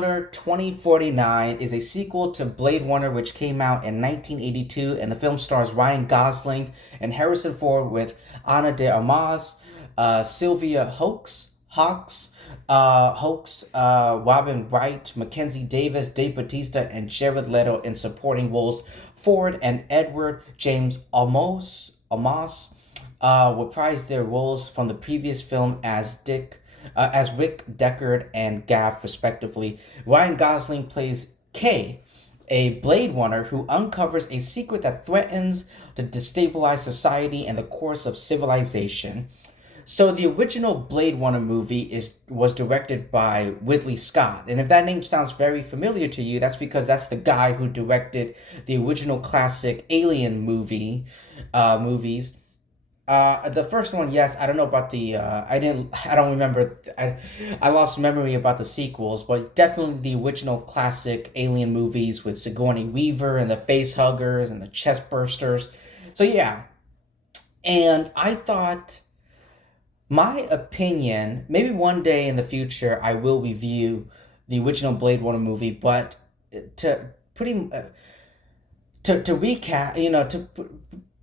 Runner 2049 is a sequel to Blade Runner, which came out in 1982, and the film stars Ryan Gosling and Harrison Ford with Ana de Armas, Sylvia Hoeks, Robin Wright, Mackenzie Davis, Dave Bautista, and Jared Leto in supporting roles. Ford and Edward James Olmos reprised their roles from the previous film as Rick Deckard and Gav, respectively. Ryan Gosling plays Kay, a Blade Runner who uncovers a secret that threatens to destabilize society and the course of civilization. So the original Blade Runner movie was directed by Ridley Scott, and if that name sounds very familiar to you, that's because that's the guy who directed the original classic Alien movies. The first one, yes. I don't know about the. I don't remember. I lost memory about the sequels, but definitely the original classic Alien movies with Sigourney Weaver and the face huggers and the chest bursters. So yeah, and I thought, my opinion, maybe one day in the future I will review the original Blade Runner movie, but to pretty to recap,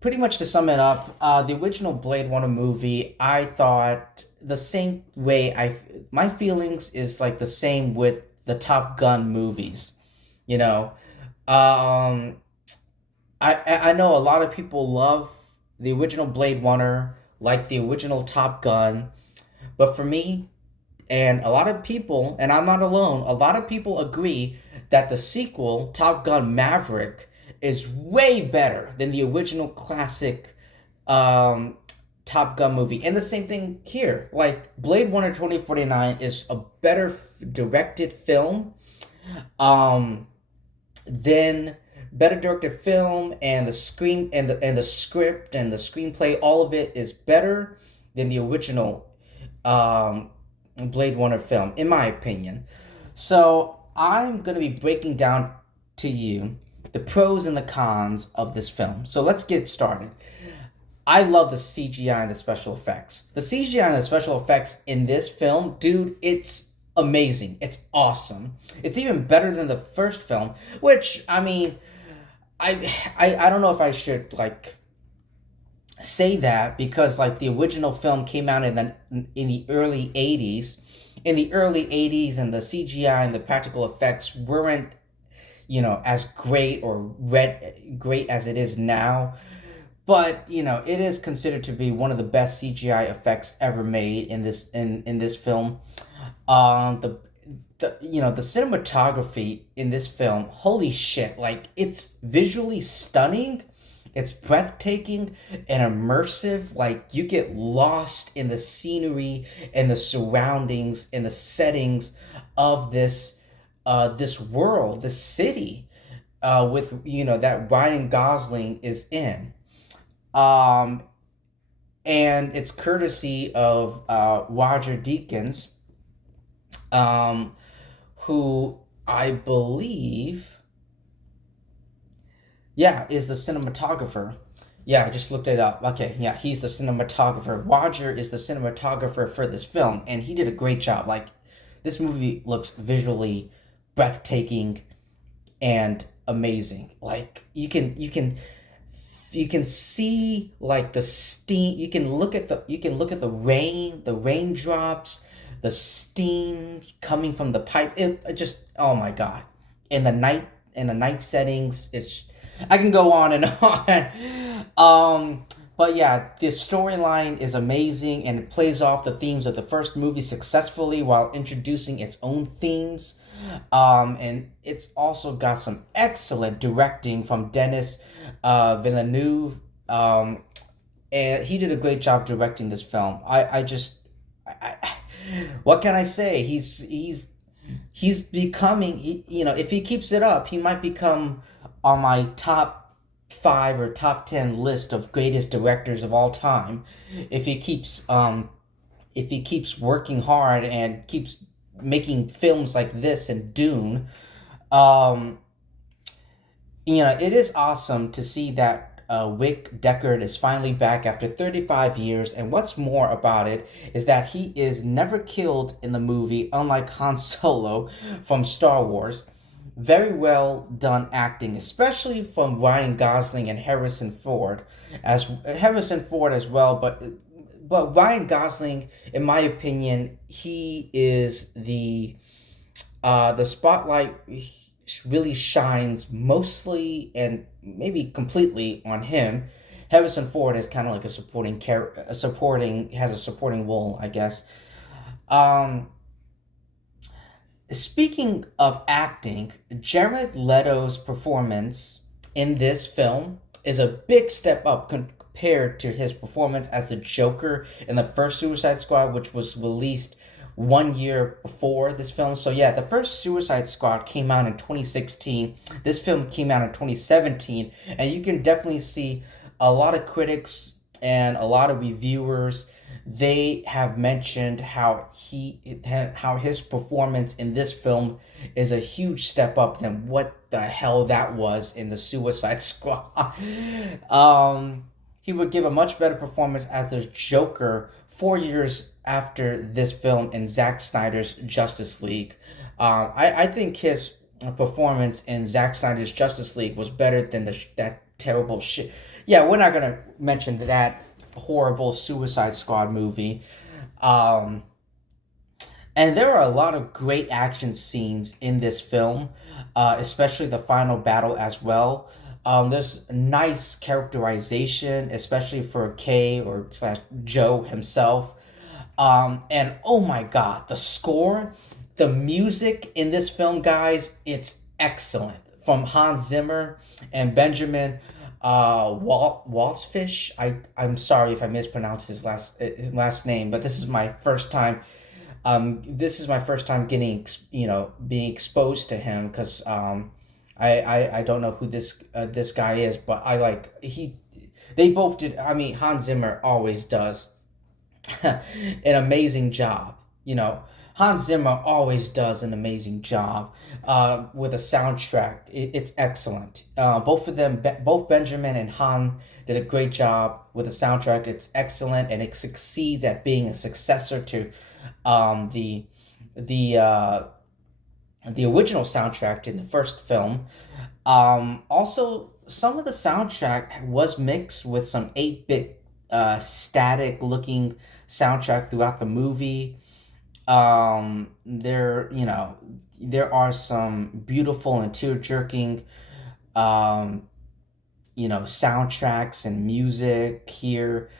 pretty much to sum it up, the original Blade Runner movie, I thought the same way. My feelings is like the same with the Top Gun movies. You know, um, I know a lot of people love the original Blade Runner, like the original Top Gun, but for me, and a lot of people, and I'm not alone, a lot of people agree that the sequel, Top Gun Maverick, is way better than the original classic um, Top Gun movie. And the same thing here. Like, Blade Runner 2049 is a better directed film um, than better directed film, and the screen and the script and the screenplay, all of it is better than the original um, Blade Runner film, in my opinion. So I'm gonna be breaking down to you the pros and the cons of this film. So let's get started. I love the CGI and the special effects. The CGI and the special effects in this film, dude, it's amazing. It's awesome. It's even better than the first film, which, I mean, I don't know if I should like say that, because like the original film came out in the early 80s. In the early 80s, and the CGI and the practical effects weren't, as great as it is now. But it is considered to be one of the best CGI effects ever made in this film. The cinematography in this film, holy shit! Like, it's visually stunning, it's breathtaking and immersive. Like, you get lost in the scenery and the surroundings and the settings of this world, this city, with that Ryan Gosling is in. Um, and it's courtesy of Roger Deakins, um, who I believe, yeah, is the cinematographer. Yeah, I just looked it up. Okay, yeah, he's the cinematographer. Roger is the cinematographer for this film, and he did a great job. Like, this movie looks visually breathtaking and amazing. Like, you can see like the steam. You can look at the raindrops, the steam coming from the pipe. It just, oh my god. In the night settings, I can go on and on. But yeah, the storyline is amazing, and it plays off the themes of the first movie successfully while introducing its own themes. And it's also got some excellent directing from Denis Villeneuve. And he did a great job directing this film. What can I say? He's becoming. If he keeps it up, he might become on my top 5 or top 10 list of greatest directors of all time. If he keeps working hard and keeps making films like this and Dune. It is awesome to see that Rick Deckard is finally back after 35 years, and what's more about it is that he is never killed in the movie, unlike Han Solo from Star Wars. Very well done acting, especially from Ryan Gosling and Harrison Ford as well. But Ryan Gosling, in my opinion, he is the spotlight really shines mostly and maybe completely on him. Harrison Ford is kind of like has a supporting role, I guess. Um, Speaking of acting, Jared Leto's performance in this film is a big step up compared to his performance as the Joker in the first Suicide Squad, which was released 1 year before this film. So yeah, the first Suicide Squad came out in 2016. This film came out in 2017, and you can definitely see a lot of critics and a lot of reviewers, they have mentioned how his performance in this film is a huge step up than what the hell that was in the Suicide Squad. He would give a much better performance as the Joker 4 years after this film in Zack Snyder's Justice League. I think his performance in Zack Snyder's Justice League was better than that terrible shit. Yeah, we're not gonna mention that horrible Suicide Squad movie. Um, and there are a lot of great action scenes in this film, especially the final battle as well. There's nice characterization, especially for Kay or slash Joe himself. And oh my god, the score, the music in this film, guys, it's excellent. From Hans Zimmer and Benjamin Walsfish. I'm sorry if I mispronounced his last name, but this is my first time. This is my first time getting being exposed to him because I don't know who this guy is, but I like he. They both did. I mean, Hans Zimmer always does an amazing job. Hans Zimmer always does an amazing job with a soundtrack. It's excellent. Both of them, both Benjamin and Han, did a great job with the soundtrack. It's excellent, and it succeeds at being a successor to the the uh, the original soundtrack in the first film. Also, some of the soundtrack was mixed with some 8-bit static looking soundtrack throughout the movie. There are some beautiful and tear jerking, um, soundtracks and music here.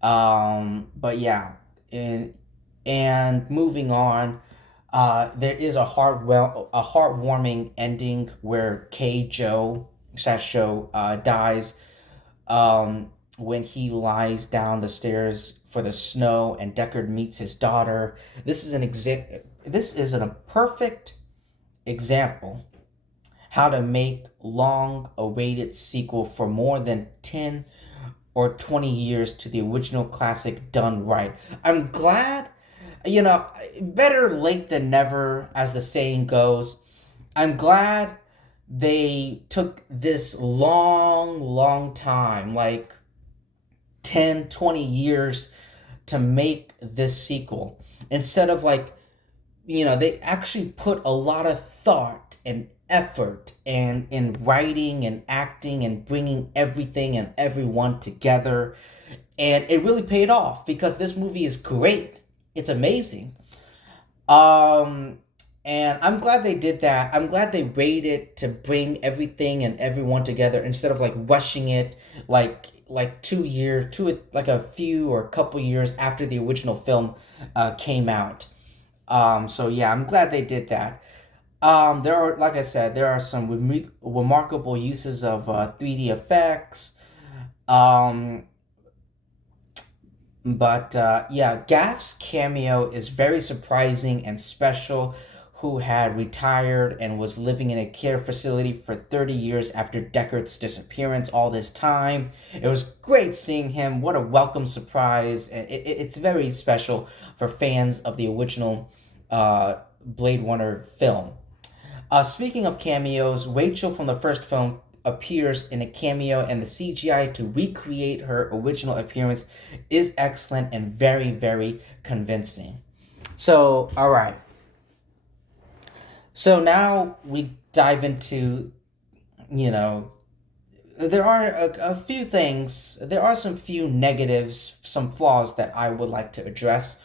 But yeah, and moving on, there is a heartwarming ending where K Joe Sasho dies when he lies down the stairs for the snow and Deckard meets his daughter. This is a perfect example how to make long awaited sequel for more than 10 or 20 years to the original classic done right. I'm glad, better late than never, as the saying goes. I'm glad they took this long time, like 10, 20 years to make this sequel. Instead of they actually put a lot of thought and effort and in writing and acting and bringing everything and everyone together. And it really paid off because this movie is great. It's amazing. Um, and I'm glad they did that. I'm glad they waited to bring everything and everyone together instead of rushing it like 2 years, like a few or a couple years after the original film came out. So yeah, I'm glad they did that. There are, like I said, there are some remarkable uses of 3D effects. Um, but yeah, Gaff's cameo is very surprising and special. Who had retired and was living in a care facility for 30 years after Deckard's disappearance all this time. It was great seeing him. What a welcome surprise. And it's very special for fans of the original Blade Runner film. Speaking of cameos, Rachel from the first film appears in a cameo, and the CGI to recreate her original appearance is excellent and very, very convincing. So, all right. So now we dive into, you know, there are a few things, there are some few negatives, some flaws that I would like to address.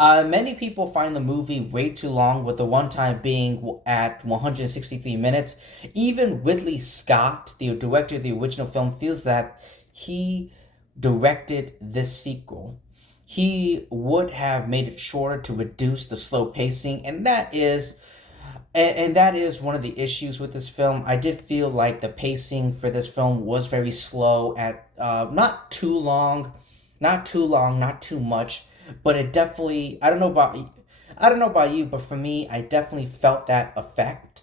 Many people find the movie way too long, with the runtime being at 163 minutes. Even Ridley Scott, the director of the original film, feels that he directed this sequel. He would have made it shorter to reduce the slow pacing, and that is one of the issues with this film. I did feel like the pacing for this film was very slow, at not too long, not too much, but it definitely, I don't know about you, but for me, I definitely felt that effect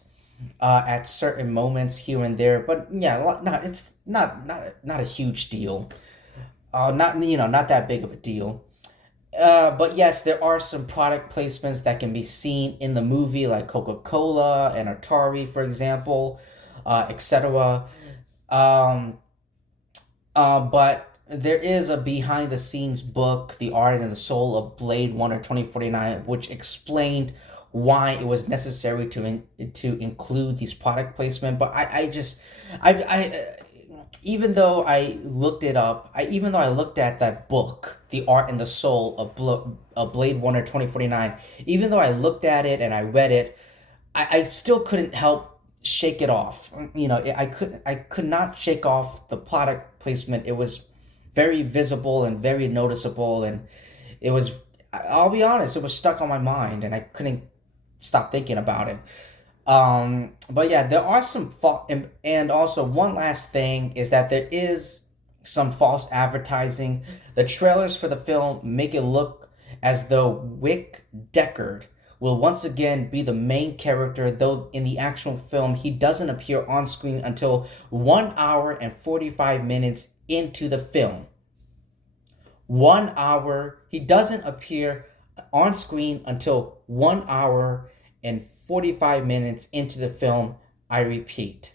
at certain moments here and there. But yeah, it's not a huge deal. Not that big of a deal. But yes, there are some product placements that can be seen in the movie, like Coca-Cola and Atari, for example, etc. Um, but there is a behind-the-scenes book, The Art and the Soul of Blade Runner 2049, which explained why it was necessary to include these product placement. But I just, I even though I looked it up, even though I looked at that book, The Art and the Soul of Blade Runner 2049, even though I looked at it and I read it, I still couldn't help shake it off. I could not shake off the product placement. It was very visible and very noticeable, and it was, I'll be honest, it was stuck on my mind, and I couldn't stop thinking about it. But yeah, there are some and also one last thing is that there is some false advertising. The trailers for the film make it look as though Rick Deckard will once again be the main character, though in the actual film he doesn't appear on screen until 1 hour and 45 minutes into the film. 1 hour, he doesn't appear on screen until 1 hour and 45 minutes into the film, I repeat.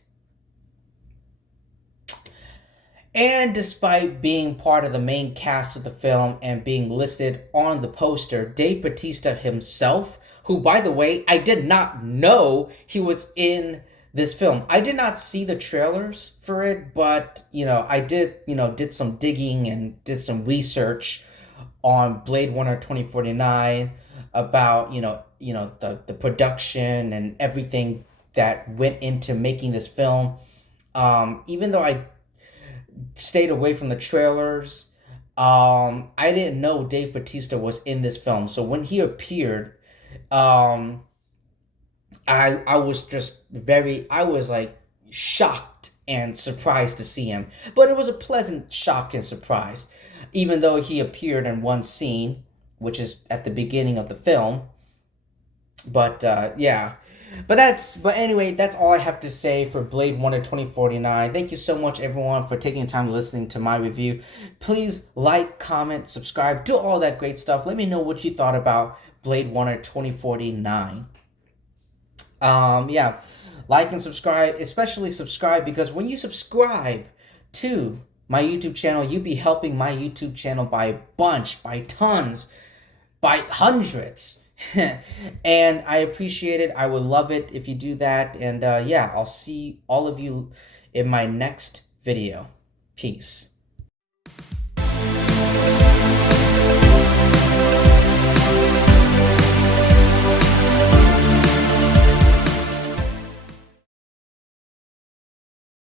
And despite being part of the main cast of the film and being listed on the poster, Dave Bautista himself, who, by the way, I did not know he was in this film. I did not see the trailers for it, but, I did some digging and did some research on Blade Runner 2049 about, the production and everything that went into making this film. Even though I stayed away from the trailers, I didn't know Dave Bautista was in this film. So when he appeared, I was I was like shocked and surprised to see him. But it was a pleasant shock and surprise, even though he appeared in one scene, which is at the beginning of the film. But yeah. But anyway, that's all I have to say for Blade Runner 2049. Thank you so much, everyone, for taking the time listening to my review. Please like, comment, subscribe, do all that great stuff. Let me know what you thought about Blade Runner 2049. Yeah, like and subscribe, especially subscribe, because when you subscribe to my YouTube channel, you'll be helping my YouTube channel by a bunch, by tons, by hundreds. And I appreciate it. I would love it if you do that. And yeah, I'll see all of you in my next video. Peace.